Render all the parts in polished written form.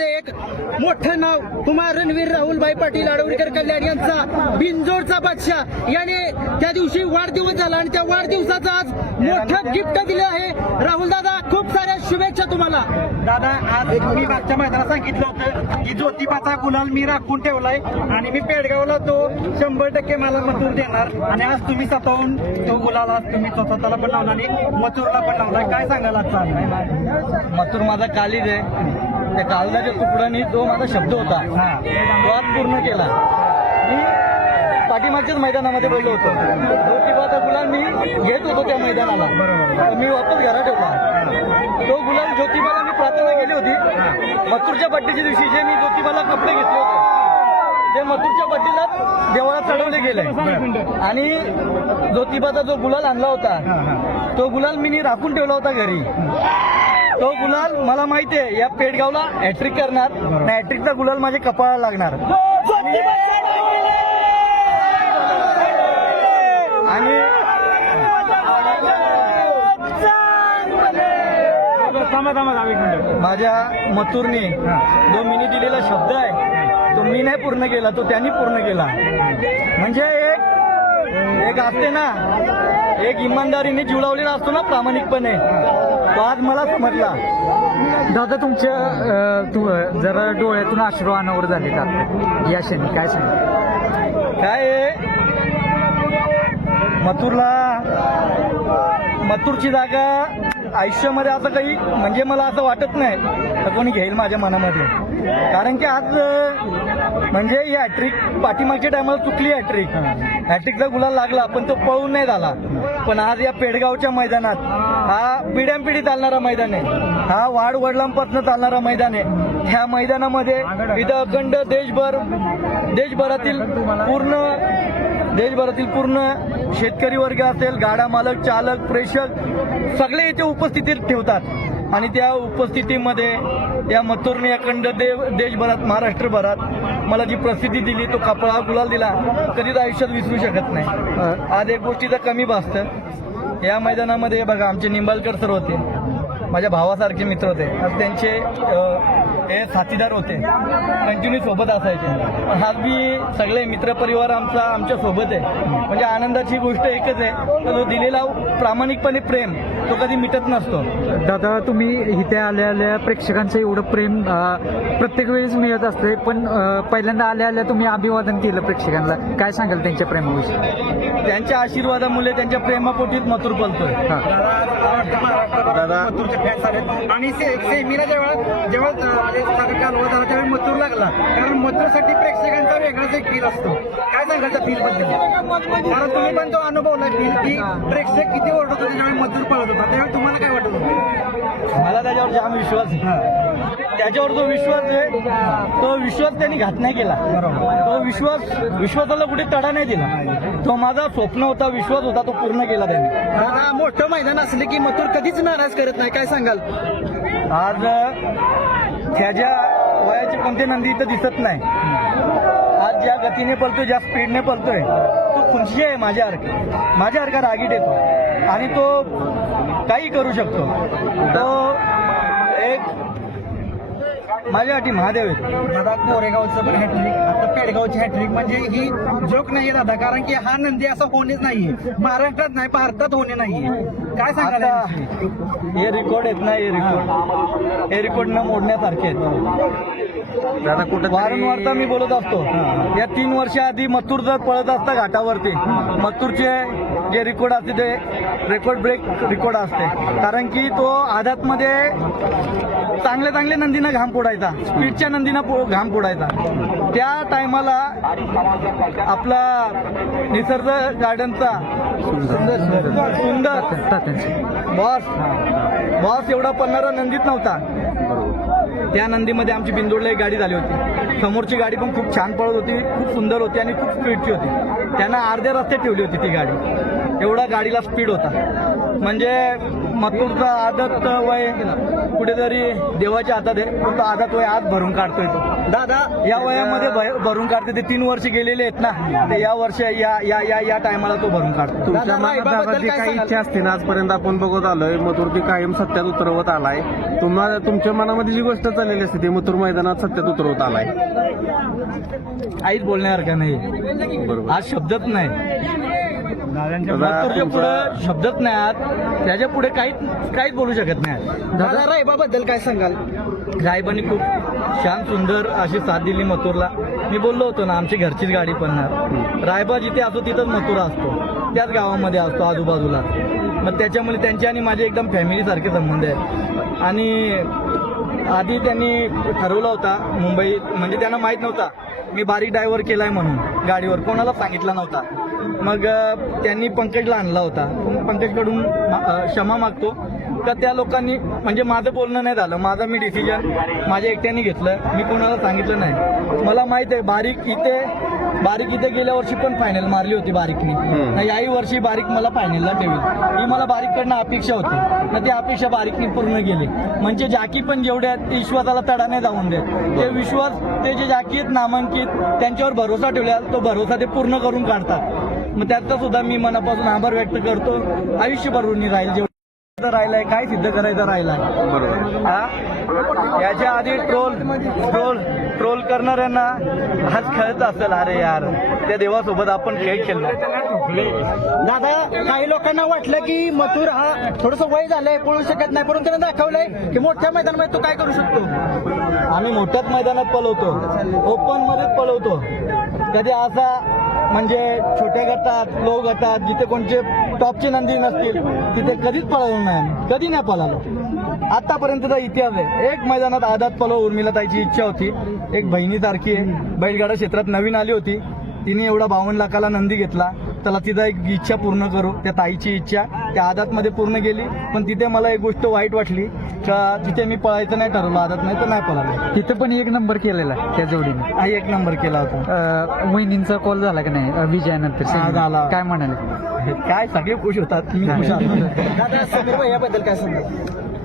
एक मोठं नाव कुमार रणवीर राहुलभाई पाटील आडवणीकर कल्याण यांचा बिनजोडचा बादशाह याने त्या दिवशी वाढदिवस झाला आणि त्या वाढदिवसाचं आज मोठं गिफ्ट दिलं आहे. राहुल दादा, खूप साऱ्या शुभेच्छा तुम्हाला. दादा, आज मी मागच्या मैदानात सांगितलं होतं की ज्योतिबाचा गुलाल मी राखून ठेवलाय आणि मी पेडगावला तो 100% मला मथुर देणार आणि आज तुम्ही स्वतःहून तो गुलाल आज तुम्ही स्वतःला पण लावला आणि मथुरला पण लावलाय. काय सांगाल आजचा? मथुर माझा कालीज आहे. त्या कालदाच्या तुकड्याने जो माझा शब्द होता तो आज पूर्ण केला. मी पाठीमागच्याच मैदानामध्ये बोललो होतो, ज्योतिबाचा गुलाल मी घेत होतो त्या मैदानाला, मी वापस घरात ठेवला. तो गुलाल ज्योतिबाला मी प्रार्थना केली होती. मथुरच्या बड्डेच्या दिवशी जे मी ज्योतिबाला कपडे घेतले होते ते मथुरच्या बड्डेला देवळात चढवले गेले आणि ज्योतिबाचा जो गुलाल आणला होता तो गुलाल मी राखून ठेवला होता घरी. तो गुलाल मला माहिती आहे या पेडगावला हॅट्रिक करणार, हॅट्रिकचा गुलाल माझ्या कपाळाला लागणार. आणि माझ्या मथुरने जो मीनी दिलेला शब्द आहे तो मी नाही पूर्ण केला, तो त्यांनी पूर्ण केला. म्हणजे एक असते ना, एक इमानदारीने जीव लावलेला असतो ना प्रामाणिकपणे, तो आज मला समजला. दादा, तुमच्या जरा डोळ्यातून अश्रू अनावर झाले का या क्षणी? काय सांग काय मथुरची जागा आयुष्यामध्ये असं काही म्हणजे मला असं वाटत नाही तर कोणी घेईल माझ्या मनामध्ये. कारण की आज म्हणजे ही हॅट्रिक पाठीमागच्या टायमाला चुकली. हॅट्रिकचा गुलाल लागला पण तो पळून नाही झाला. पण आज या पेडगावच्या मैदानात हा पिढ्यानपिढी चालणारा मैदान आहे, हा वाढ वडिलांपासून चालणारा मैदान आहे. ह्या मैदानामध्ये इथं अखंड देशभरातील पूर्ण शेतकरी वर्ग असेल, गाडा मालक, चालक, प्रेक्षक सगळे इथे उपस्थितीत ठेवतात आणि त्या उपस्थितीमध्ये या मथुरने अखंड देशभरात, महाराष्ट्रभरात मला जी प्रसिद्धी दिली, तो कपडा गुलाल दिला, कधीच आयुष्यात विसरू शकत नाही. आज एक गोष्टीचं कमी भासतं. या मैदानामध्ये बघा आमचे निंबाळकर सर होते, माझ्या भावासारखे मित्र होते. आज त्यांचे हे साथीदार होते, कंटिन्यू सोबत असायचे. आज बी सगळे मित्रपरिवार आमच्या सोबत आहे. म्हणजे आनंदाची गोष्ट एकच आहे, तो दिलेला प्रामाणिकपणे प्रेम तो कधी मिटत नसतो. दादा, तुम्ही इथे आल्या प्रेक्षकांचं एवढं प्रेम प्रत्येक वेळेस मिळत असते, पण पहिल्यांदा आल्या तुम्ही अभिवादन केलं प्रेक्षकांना. काय सांगाल त्यांच्या प्रेमाविषयी? त्यांच्या आशीर्वादामुळे, त्यांच्या प्रेमापोटीच मथुर पळतोय. दादा, मथुरचे फॅन्स आले आणि सेमीला जेव्हा कालवा झाला त्यावेळी मथुर लागला, कारण मथुरसाठी प्रेक्षकांचा वेगळाच एक फील असतो. काय सांगाल त्या फील बद्दल? कारण तुम्ही पण तो अनुभवला फील की प्रेक्षक किती ओरडत होते ज्यावेळी मथुर पळत होता, त्यावेळी तुम्हाला काय वाटत होतं? मला त्याच्यावर जाम विश्वास आहे. त्याच्यावर जो विश्वास आहे तो विश्वास त्यांनी घात नाही केला. तो विश्वासाला कुठे तडा नाही दिला. तो माझा स्वप्न होता, विश्वास होता, तो पूर्ण केला त्यांनी. दादा, मोठं मैदान असले की मथुर कधीच नाराज करत नाही. काय सांगाल? आज त्याच्या वयाचे कोणते नंदी इथं दिसत नाही. आज ज्या गतीने पळतोय, ज्या स्पीडने पळतोय, तो खुशी आहे माझ्यासारखा रागीट येतो आणि तो काही करू शकतो. तो एक माझ्यासाठी महादेव आहे. दादा, कोरेगावचं पण हॅट्रिक, आता पेडगावची हॅट्रिक म्हणजे ही जोक नाही दादा, कारण की हा नंदी असा होणेच नाहीये, महाराष्ट्रात नाही भारतात होणे नाहीये. काय सांगायला? हे रेकॉर्ड आहेत ना, हे रेकॉर्ड न मोडण्यासारखे आहेत. दादा, कुठं वारंवारता मी बोलत असतो. या 3 वर्षाआधी मथुर जर पळत असता घाटावरती, मथुरचे जे रेकॉर्ड असते ते रेकॉर्ड ब्रेक रेकॉर्ड असते. कारण की तो आदातमध्ये चांगल्या नंदीनं घाम फोडायचा, स्पीडच्या नंदीनं घाम फोडायचा. त्या टायमाला आपला निसर्ग गार्डनचा सुंदर बॉस एवढा पळणारा नंदीत नव्हता. त्या नंदीमध्ये आमची बिंदोडला एक गाडी झाली होती. समोरची गाडी पण खूप छान पळत होती, खूप सुंदर होती आणि खूप स्पीडची होती. त्यांना अर्ध्या रस्त्यात ठेवली होती ती गाडी, एवढा गाडीला स्पीड होता. म्हणजे मथुरचा आदत वय कुठेतरी देवाच्या हातात आहे. पण तो आदात वय आज भरून काढतोय तो. दादा या वयामध्ये भरून काढते. ते 3 वर्ष गेलेले आहेत ना, ते या वर्ष या टायमाला तो भरून काढतो. तुमच्या तुमच्या मनात मनात दादा दादा जी काय काही सांगाल? इच्छा असते ना आजपर्यंत आपण बघत आलोय मथुर ती कायम सत्यात उतरवत आलाय. तुम्हाला तुमच्या मनामध्ये जी गोष्ट चाललेली असते ती मथुर मैदानात सत्यात उतरवत आलाय. काहीच बोलण्यासारखं नाही. बरोबर. आज शब्दच नाही. दादा, तुझ्या पुढे तुमचा- शब्दच नाही. आज त्याच्या पुढे काहीच बोलू शकत नाही. दादा रायबाबद्दल काय सांगाल? साहेबांनी खूप छान सुंदर अशी साथ दिली मथुरला. मी बोललो होतो ना, आमची घरचीच गाडी पडणार. रायबा जिथे असतो तिथंच मथुरा असतो, त्याच गावामध्ये असतो आजूबाजूला. मग त्याच्यामुळे त्यांचे आणि माझे एकदम फॅमिली सारखे संबंध आहेत. आणि आधी त्यांनी ठरवला होता मुंबईत, म्हणजे त्यांना माहीत नव्हता मी बारीक ड्रायव्हर केलाय म्हणून गाडीवर, कोणाला सांगितला नव्हता. मग त्यांनी पंकजला आणला होता. पंकजकडून क्षमा मागतो का त्या लोकांनी, म्हणजे माझं बोलणं नाही झालं, माझा मी डिसिजन माझ्या एकट्याने घेतलं, मी कोणाला सांगितलं नाही. मला माहित आहे बारीक इथे गेल्या वर्षी पण फायनल मारली होती बारीकनी. ना याही वर्षी बारीक मला फायनलला ठेवी, ही मला बारीककडनं अपेक्षा होती ना, ती अपेक्षा बारीकनी पूर्ण केली. म्हणजे जाकी पण जेवढे आहेत ते विश्वासाला तडा नाही जाऊन देत. ते विश्वास, ते जे जाकी आहेत नामांकित, त्यांच्यावर भरोसा ठेवला, तो भरोसा ते पूर्ण करून काढतात. मग त्याचा सुद्धा मी मनापासून आभार व्यक्त करतो. आयुष्यभर ऋणी राहील. जेवढं राहिलंय, काय सिद्ध करायचं राहिलाय. बरोबर. हा? याच्या आधी ट्रोल करणाऱ्यांना आज कळत असेल, अरे यार त्या देवासोबत आपण खेळ खेळलो. दादा काही लोकांना वाटलं की मथुर हा थोडस वय झालंय, पळू शकत नाही, परंतु त्याने दाखवलंय की मोठ्या मैदानामध्ये तो काय करू शकतो. आम्ही मोठ्याच मैदानात पळवतो, ओपन मध्येच पळवतो. कधी असा म्हणजे छोट्या गटात, लो गटात, जिथे कोणते टॉपचे नंदी नसतील तिथे कधीच पळवलं नाही आम्ही, कधी नाही पळालो. आतापर्यंतचा इतिहास आहे. एक मैदानात आदात पळव उर्मिलाताईची इच्छा होती, एक बहिणीसारखी आहे, बैलगाडा क्षेत्रात नवीन आली होती, तिने एवढा 52 लाखाला नंदी घेतला. चला तिचा एक इच्छा पूर्ण करू. त्या ताईची इच्छा त्या आदातमध्ये पूर्ण गेली. पण तिथे मला एक गोष्ट वाईट वाटली का तिथे मी पळायचं नाही ठरवलं, आदात नाही तर नाही पळालं. तिथं पण 1 नंबर केलेला त्या जोडीने. हा 1 नंबर केला होता. वहिनींचा कॉल झाला की नाही विजयानंतर? हा, झाला. काय म्हणाले? काय सगळे खुश होतात, मी खुश आहे. दादा समीर भाई याबद्दल काय सांगाल?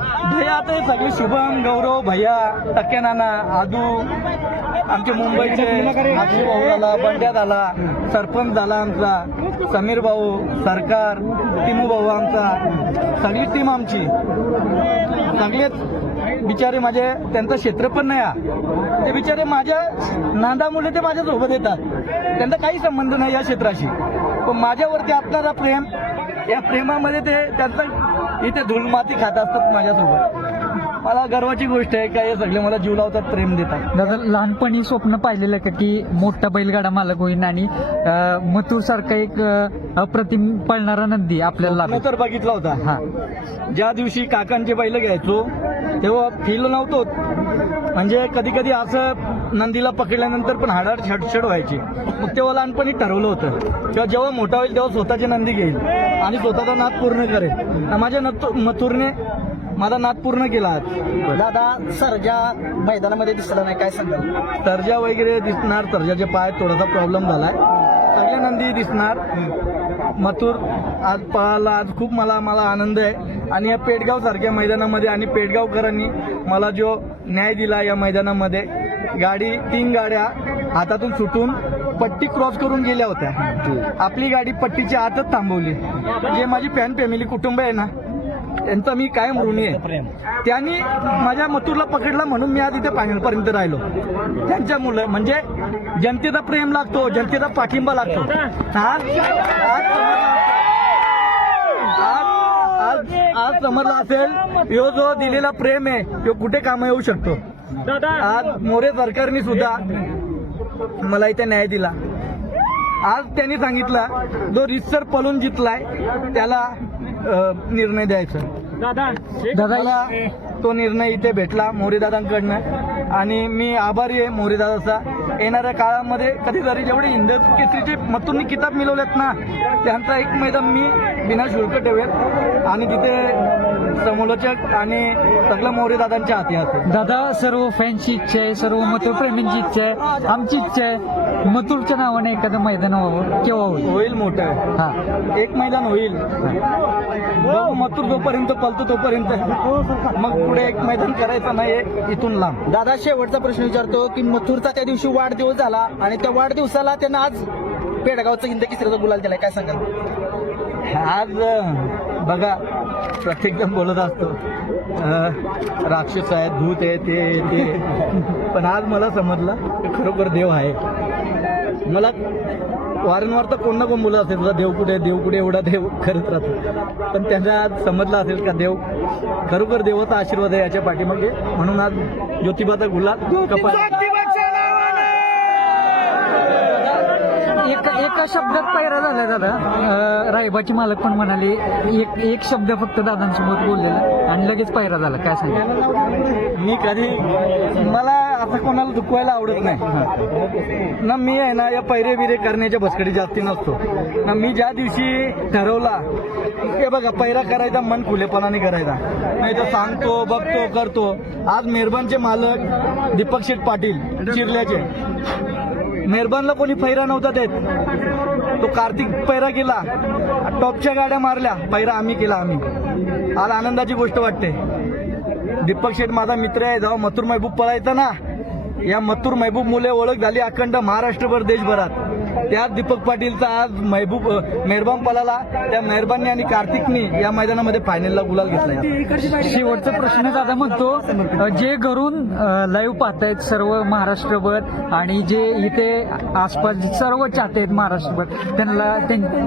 भैया आता हे सगळे शुभम, गौरव, भैया, टक्के नाना, आदू, आमचे मुंबईचे आशू भाऊ झाला, बंड्या झाला, सरपंच झाला आमचा, समीर भाऊ, सरकार, टिमू भाऊ आमचा, सगळी टीम आमची. सगळेच बिचारे माझे, त्यांचं क्षेत्र पण नाही हा, ते बिचारे माझ्या नांदामुळे ते माझ्या सोबत येतात. त्यांचा काही संबंध नाही या क्षेत्राशी, पण माझ्यावरती असणारा प्रेम, या प्रेमामध्ये ते त्यांचं इथे धूळमाती खात असतात माझ्यासोबत. मला गर्वाची गोष्ट आहे का हे सगळे मला जीव लावतात, प्रेम देतात. दादा लहानपणी स्वप्न पाहिलेलं का की मोठा बैलगाडा मालक होईन आणि मथुर सारखा एक अप्रतिम पळणारा नंदी आपल्याला स्वप्न लाभेल? तर बघितला होता. हा. ज्या दिवशी काकांचे बैल घ्यायचो तेव्हा फील नव्हतो. म्हणजे कधी कधी असं नंदीला पकडल्यानंतर पण हाडाड छडछड व्हायची. मग तेव्हा लहानपणी ठरवलं होतं किंवा जेव्हा मोठा होईल तेव्हा स्वतःची नंदी घेईल आणि स्वतःचा नाद पूर्ण करेल. माझ्या मथुरने माझा नाद पूर्ण केला आज. दादा सर्जा मैदानामध्ये दिसला नाही, काय सांगाल? सर्जा वगैरे दिसणार, सर्जाचे पाय थोडासा प्रॉब्लेम झालाय, सगळ्या नंदी दिसणार. मथुर आज पळाला, आज खूप मला आनंद आहे. आणि या पेडगाव सारख्या मैदानामध्ये आणि पेडगावकरांनी मला जो न्याय दिला या मैदानामध्ये, 3 गाड्या हातातून सुटून पट्टी क्रॉस करून गेल्या होत्या, आपली गाडी पट्टीच्या आतच थांबवली. जे माझी फॅन फॅमिली कुटुंब आहे ना, त्यांचा मी कायम ऋणी आहे. त्यांनी माझ्या मथुरला पकडला म्हणून मी आज इथे फायनल पर्यंत राहिलो. त्यांच्या मुलं म्हणजे जनतेचा प्रेम लागतो, जनतेचा पाठिंबा लागतो. आज समजला असेल, यो जो दिलेला प्रेम आहे तो कुठे कामा येऊ शकतो. आज मोरे सरकारने सुद्धा मला इथे न्याय दिला. आज त्यांनी सांगितला जो रितसर पळून जितलाय त्याला निर्णय द्यायचा. मला तो निर्णय इथे भेटला मोरेदादांकडनं आणि मी आभारी आहे मोरेदादाचा. येणाऱ्या काळामध्ये कधीतरी जेवढे हिंद केसरीचे मथुरनी किताब मिळवलेत ना, त्यांचा एक मैदान मी बिना शुल्क ठेवेल आणि तिथे समालोचक आणि सगळं मोरे दादांच्या हाती असेल. दादा, सर्व फॅनची इच्छा आहे, सर्व मथुर प्रेमींची इच्छा आहे, आमची इच्छा आहे मथुरच्या नावाने एखादं मैदान व्हावं. केव्हा होईल? होईल मोठं. हा, एक मैदान होईल. बघू, मथुर जोपर्यंत पलतो तोपर्यंत, मग पुढे एक मैदान करायचं नाही इथून लांब. दादा, शेवटचा प्रश्न विचारतो की मथुरचा त्या दिवशी वाढदिवस झाला आणि त्या वाढदिवसाला त्यानं आज पेडगावचा हिंद केसरीचा गुलाल दिलाय, काय सांगाल? आज बघा, प्रत्येकजण बोलत असतो राक्षस आहे, भूत आहे, ते पण आज मला समजलं की खरोखर देव आहे. मला वारंवार तर कोण ना कोण बोलत असेल तुझा देव कुठे, देव कुठे, एवढा देव करत राहतो, पण त्यांना आज समजलं असेल का देव खरोखर देवाचा आशीर्वाद आहे याच्या पाठीमागे, म्हणून आज ज्योतिबाचा गुलाल कपाळ. एका शब्दात पैरा झालाय दादा. रायबाची मालक पण म्हणाले एक शब्द फक्त दादांसोबत बोललेला आणि लगेच पैरा झाला, काय सांगा? मी कधी, मला असं कोणाला दुखवायला आवडत नाही ना. मी आहे ना या पैरे बिरे करण्याच्या भसकडी जास्ती नसतो ना. मी ज्या दिवशी ठरवला हे बघा, पैरा करायचा मन खुलेपणाने करायचा, नाही तर सांगतो, बघतो, करतो. आज मेहरबानचे मालक दीपक शेठ पाटील चिरल्याचे, मेहरबानला कोणी पैरा नव्हता देत, तो कार्तिक पैरा केला, टॉपच्या गाड्या मारल्या, पैरा आम्ही केला. आम्ही आज आनंदाची गोष्ट वाटते. दीपक शेठ माझा मित्र आहे. जेव्हा मथुर महबूब पळायचा ना, या मथुर महबूब मुले ओळख झाली अखंड महाराष्ट्रभर, देशभरात. त्यात दीपक पाटीलचा आज मेहरबान पळाला, त्या मेहरबानने आणि कार्तिकनी या मैदानामध्ये फायनलला गुलाल घेतला. शेवटचा प्रश्न दादा म्हणतो, जे घरून लाईव्ह पाहतायत सर्व महाराष्ट्रभर आणि जे इथे आसपास सर्व चाहते आहेत महाराष्ट्रभर,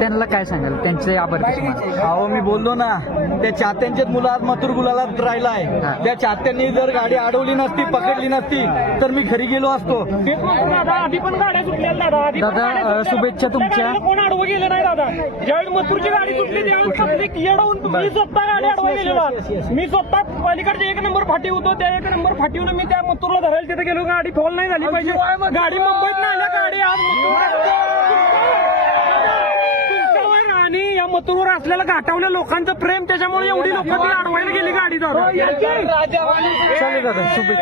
त्यांना काय सांगाल? त्यांचे आभार कसे मानाल? अहो, मी बोललो ना, त्या चाहत्यांचेच मुलं आज मथुर गुलालात राहिला आहे. त्या चाहत्यांनी जर गाडी अडवली नसती, पकडली नसती, तर मी घरी गेलो असतो. आधी पण गाड्या सुटल्या दादा. दादा, शुभेच्छा तुमच्या. कोण अडवं गेलं नाही दादा. ज्यावेळी मथुरची गाडी सुटली त्यावेळेस पब्लिक येऊन मी स्वतः गाडी अडवा गेलेला. मी स्वतः पलीकडचे 1 नंबर फाटी होतो, त्या 1 नंबर फाटीवर मी त्या मथुरला धरायला तिथे गेलो. गाडी फॉल नाही झाली पाहिजे. गाडी मुंबईत नाही आल्या, गाडी आज तुमच्यावर आणि या मथुरवर असलेल्या घाटावल्या लोकांचं प्रेम, त्याच्यामुळे एवढी लोक ती अडवायला गेली गाडी. दादा, चालेल दादा, शुभेच्छा.